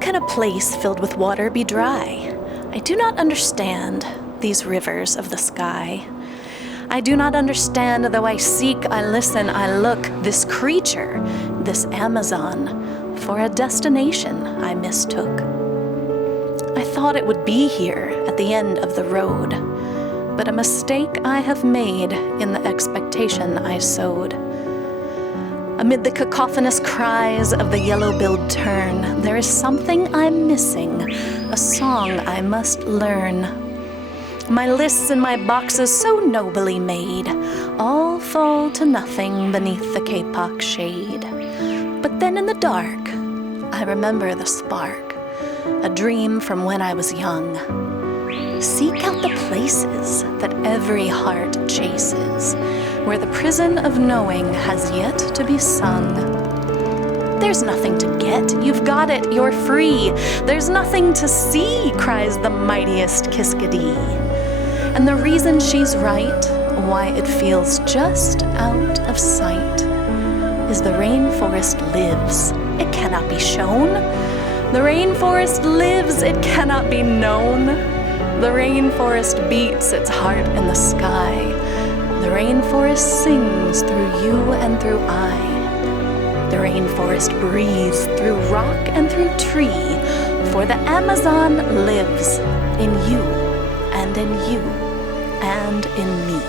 can a place filled with water be dry? I do not understand these rivers of the sky. I do not understand, though I seek, I listen, I look, this creature, this Amazon, for a destination I mistook. I thought it would be here at the end of the road, but a mistake I have made in the expectation I sowed. Amid the cacophonous cries of the yellow-billed tern, there is something I'm missing, a song I must learn. My lists and my boxes so nobly made, all fall to nothing beneath the kapok shade. But then in the dark, I remember the spark, a dream from when I was young. Seek out the places that every heart chases, where the prison of knowing has yet to be sung. There's nothing to get, you've got it, you're free. There's nothing to see, cries the mightiest Kiskadee. And the reason she's right, why it feels just out of sight, is the rainforest lives, it cannot be shown. The rainforest lives, it cannot be known. The rainforest beats its heart in the sky. The rainforest sings through you and through I. The rainforest breathes through rock and through tree, for the Amazon lives in you and in you and in me.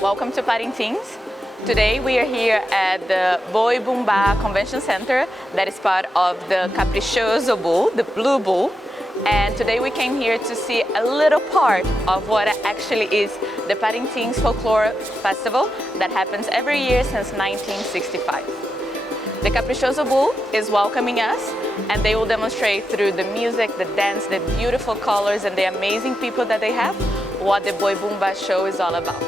Welcome to Parintins. Today we are here at the Boi Bumbá Convention Center that is part of the Caprichoso Bull, the Blue Bull. And today we came here to see a little part of what actually is the Parintins Folklore Festival that happens every year since 1965. The Caprichoso Bull is welcoming us, and they will demonstrate through the music, the dance, the beautiful colors and the amazing people that they have what the Boi Bumbá show is all about.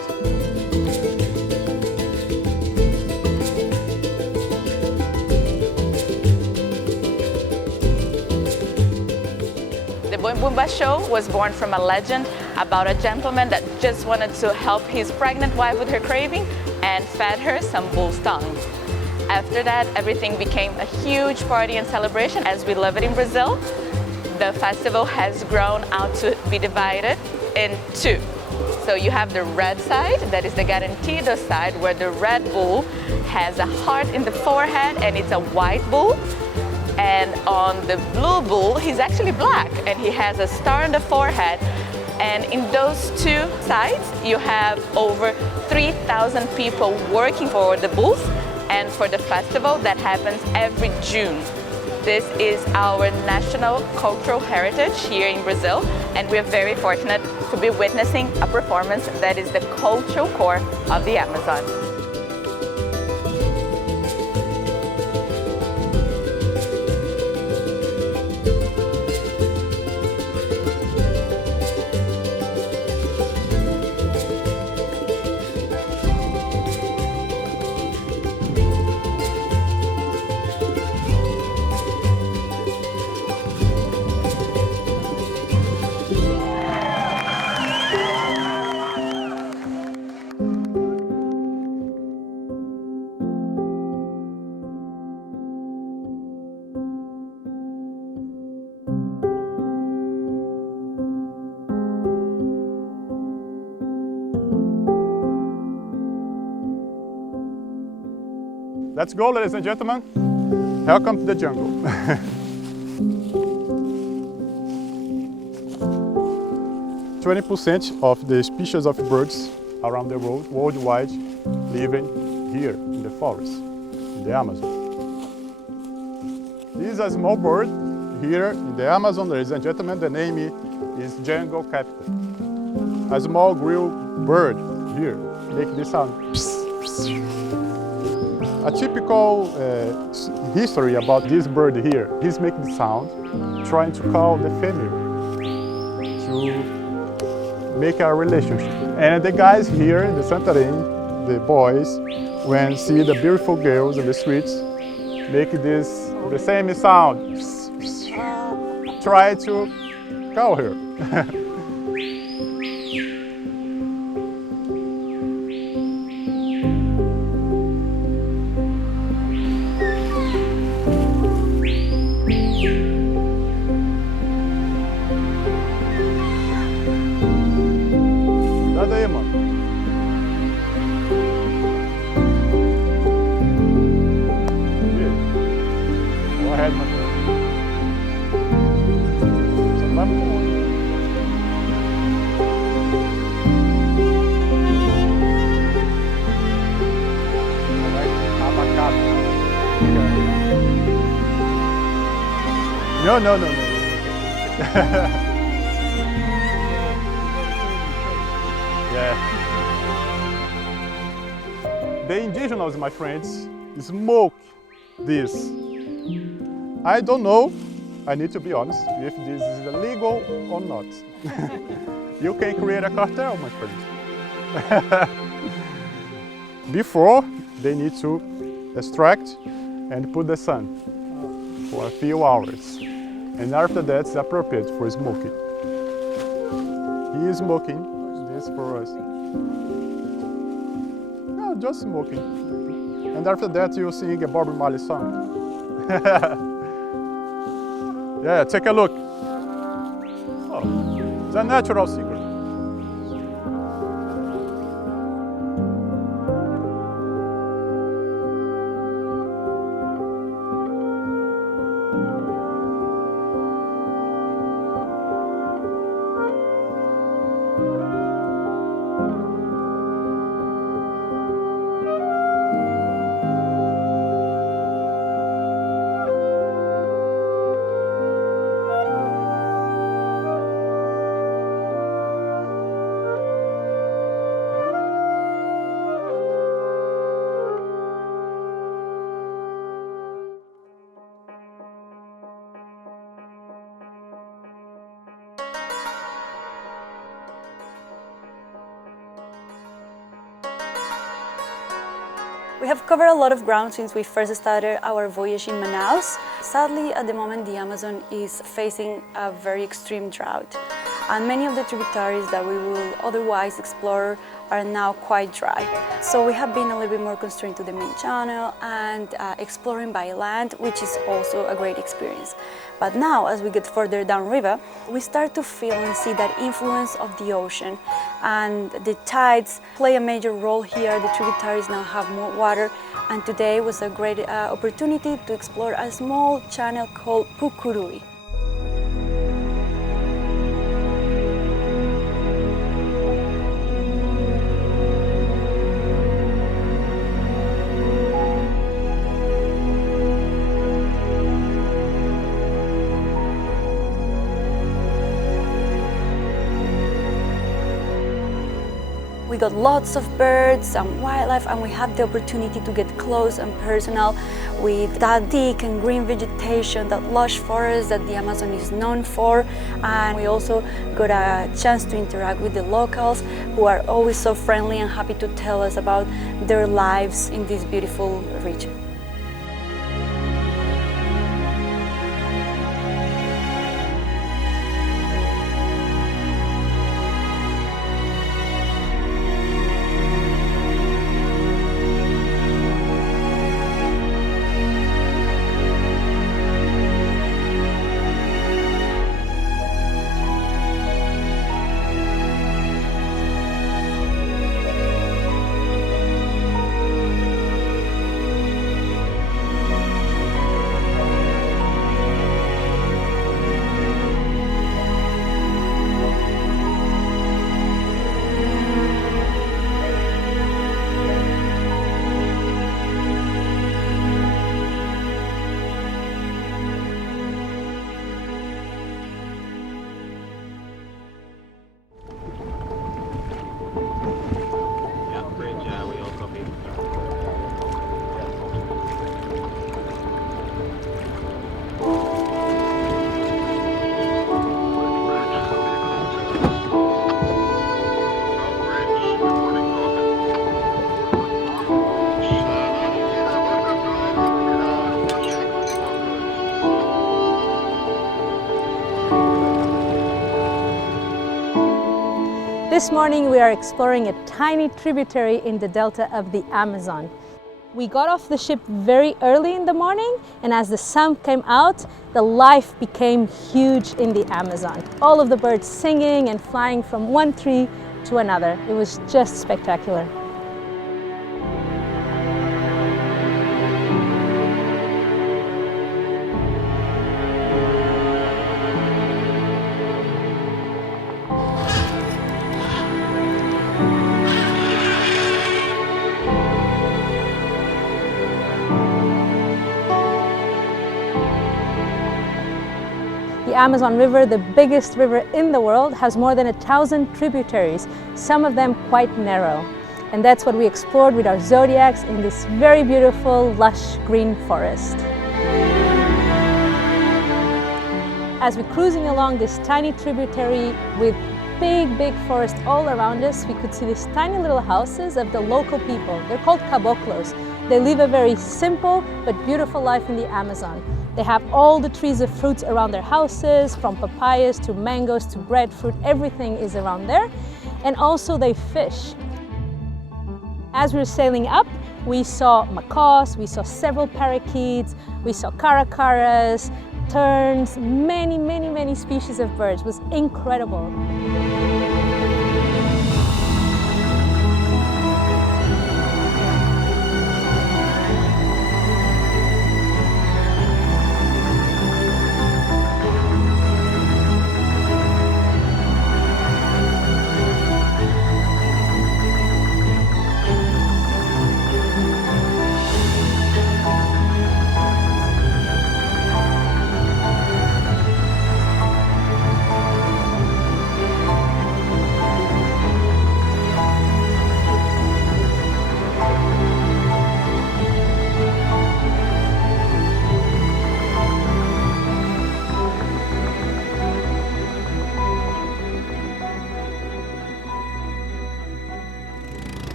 The Boi Bumbá show was born from a legend about a gentleman that just wanted to help his pregnant wife with her craving and fed her some bull's tongue. After that, everything became a huge party and celebration as we love it in Brazil. The festival has grown out to be divided in two. So you have the red side, that is the Garantido side, where the red bull has a heart in the forehead and it's a white bull. And on the blue bull, he's actually black and he has a star on the forehead. And in those two sides, you have over 3,000 people working for the bulls and for the festival that happens every June. This is our national cultural heritage here in Brazil, and we're very fortunate to be witnessing a performance that is the cultural core of the Amazon. Let's go, ladies and gentlemen. Welcome to the jungle. 20% of the species of birds around the world, worldwide, living here in the forest, in the Amazon. This is a small bird here in the Amazon, ladies and gentlemen. The name is jungle captain. A small grille bird here, make this sound. A typical history about this bird here, he's making the sound, trying to call the female to make a relationship. And the guys here in the Santarém, the boys, when see the beautiful girls in the streets, make this the same sound, try to call her. No. Yeah. The indigenous, my friends, smoke this. I don't know, I need to be honest, if this is illegal or not. You can create a cartel, my friends. Before, they need to extract and put the sun for a few hours. And after that, it's appropriate for smoking. He is smoking this for us. No, just smoking. And after that, you sing a Bob Marley song. Yeah, take a look. Oh, it's a natural secret. We have covered a lot of ground since we first started our voyage in Manaus. Sadly, at the moment, the Amazon is facing a very extreme drought. and many of the tributaries that we will otherwise explore are now quite dry. So we have been a little bit more constrained to the main channel and exploring by land, which is also a great experience. But now, as we get further downriver, we start to feel and see that influence of the ocean, and the tides play a major role here. The tributaries now have more water, and today was a great opportunity to explore a small channel called Pukurui. We got lots of birds, some wildlife, and we have the opportunity to get close and personal with that thick and green vegetation, that lush forest that the Amazon is known for. And we also got a chance to interact with the locals, who are always so friendly and happy to tell us about their lives in this beautiful region. This morning we are exploring a tiny tributary in the delta of the Amazon. We got off the ship very early in the morning, and as the sun came out, the life became huge in the Amazon. All of the birds singing and flying from one tree to another. It was just spectacular. The Amazon River, the biggest river in the world, has more than 1,000 tributaries, some of them quite narrow. And that's what we explored with our Zodiacs in this very beautiful, lush green forest. As we're cruising along this tiny tributary with big forest all around us, we could see these tiny little houses of the local people. They're called caboclos. They live a very simple but beautiful life in the Amazon. They have all the trees of fruits around their houses, from papayas to mangoes to breadfruit, everything is around there. And also they fish. As we were sailing up, we saw macaws, we saw several parakeets, we saw caracaras, terns, many species of birds. It was incredible.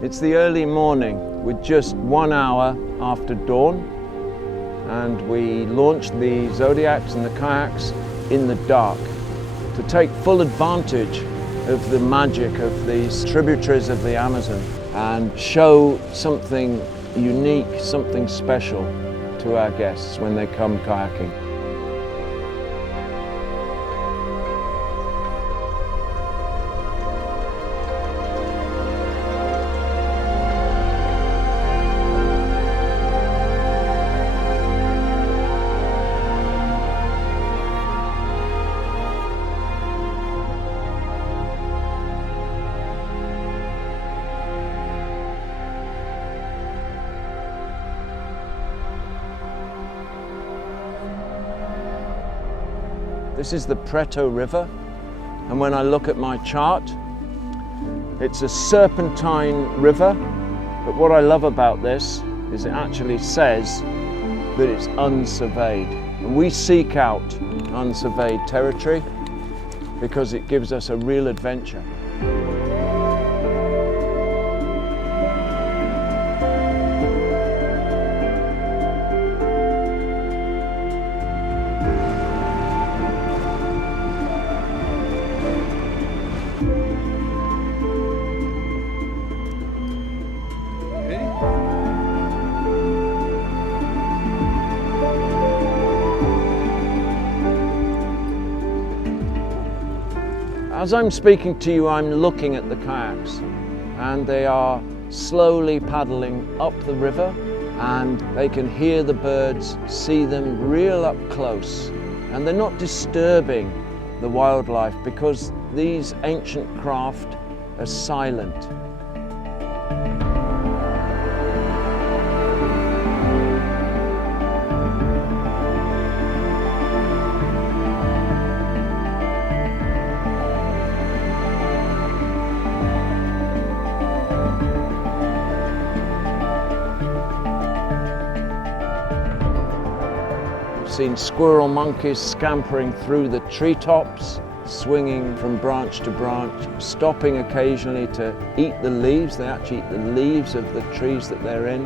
It's the early morning with just 1 hour after dawn, and we launched the Zodiacs and the kayaks in the dark to take full advantage of the magic of these tributaries of the Amazon and show something unique, something special to our guests when they come kayaking. This is the Preto River, and when I look at my chart, it's a serpentine river, but what I love about this is it actually says that it's unsurveyed. And we seek out unsurveyed territory because it gives us a real adventure. As I'm speaking to you, I'm looking at the kayaks, and they are slowly paddling up the river, and they can hear the birds, see them real up close, and they're not disturbing the wildlife because these ancient craft are silent. Seen squirrel monkeys scampering through the treetops, swinging from branch to branch, stopping occasionally to eat the leaves. They actually eat the leaves of the trees that they're in,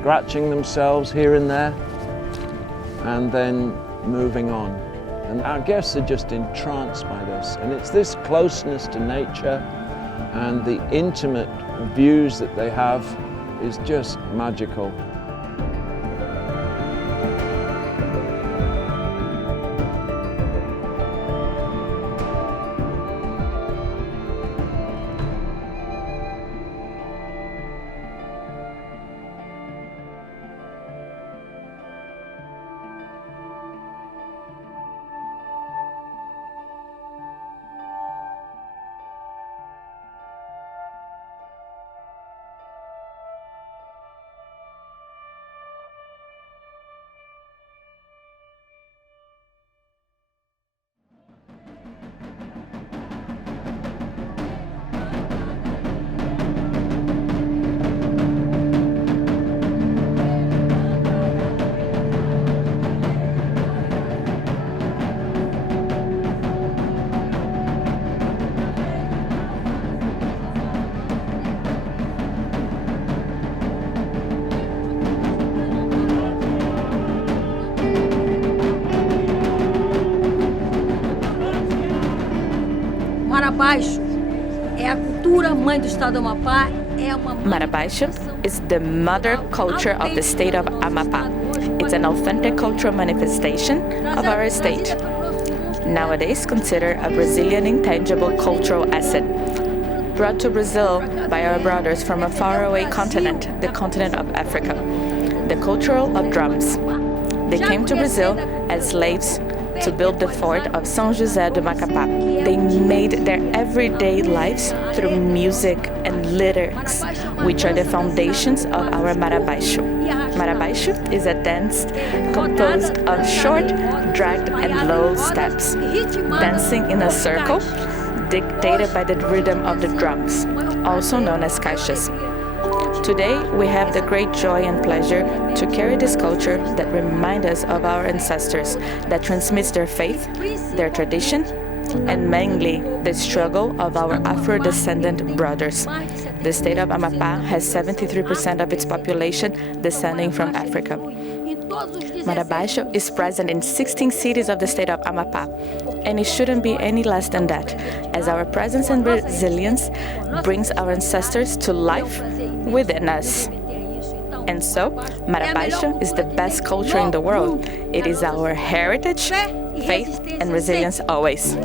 scratching themselves here and there, and then moving on. And our guests are just entranced by this. And it's this closeness to nature and the intimate views that they have is just magical. Marabaixo is the mother culture of the state of Amapá. It's an authentic cultural manifestation of our state. Nowadays considered a Brazilian intangible cultural asset, brought to Brazil by our brothers from a faraway continent, the continent of Africa. The culture of drums. They came to Brazil as slaves to build the fort of São José do Macapa. They made their everyday lives through music and lyrics, which are the foundations of our Marabaixo. Marabaixo is a dance composed of short, dragged and low steps, dancing in a circle, dictated by the rhythm of the drums, also known as caixas. Today, we have the great joy and pleasure to carry this culture that reminds us of our ancestors, that transmits their faith, their tradition, and mainly the struggle of our Afro-descendant brothers. The state of Amapá has 73% of its population descending from Africa. Mar Abaixo is present in 16 cities of the state of Amapá, and it shouldn't be any less than that, as our presence and resilience brings our ancestors to life within us. And so, Mar Abaixo is the best culture in the world. It is our heritage, faith, and resilience always.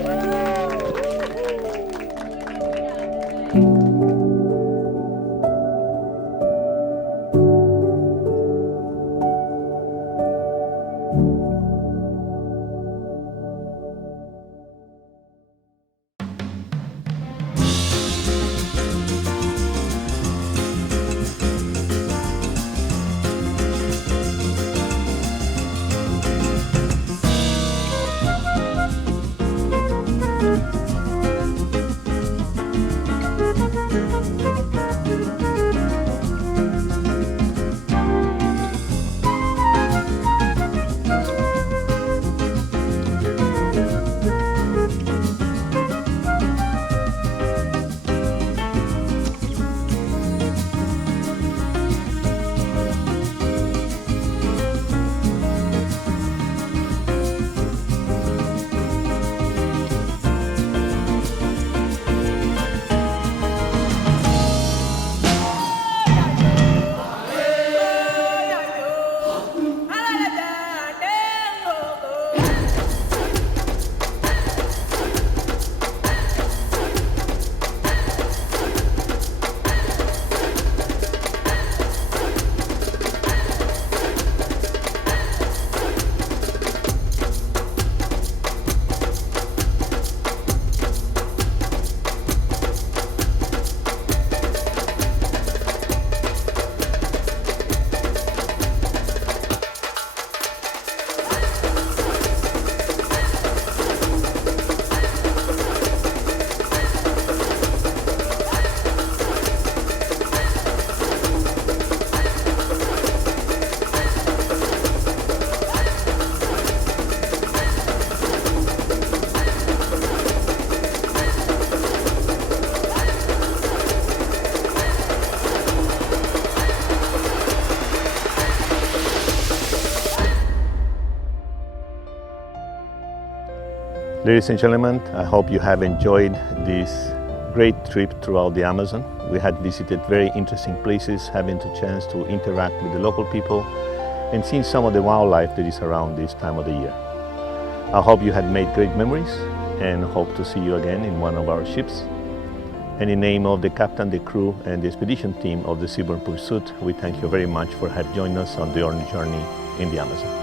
Ladies and gentlemen, I hope you have enjoyed this great trip throughout the Amazon. We had visited very interesting places, having the chance to interact with the local people and seeing some of the wildlife that is around this time of the year. I hope you had made great memories and hope to see you again in one of our ships. And in the name of the captain, the crew and the expedition team of the Seabourn Pursuit, we thank you very much for having joined us on the journey in the Amazon.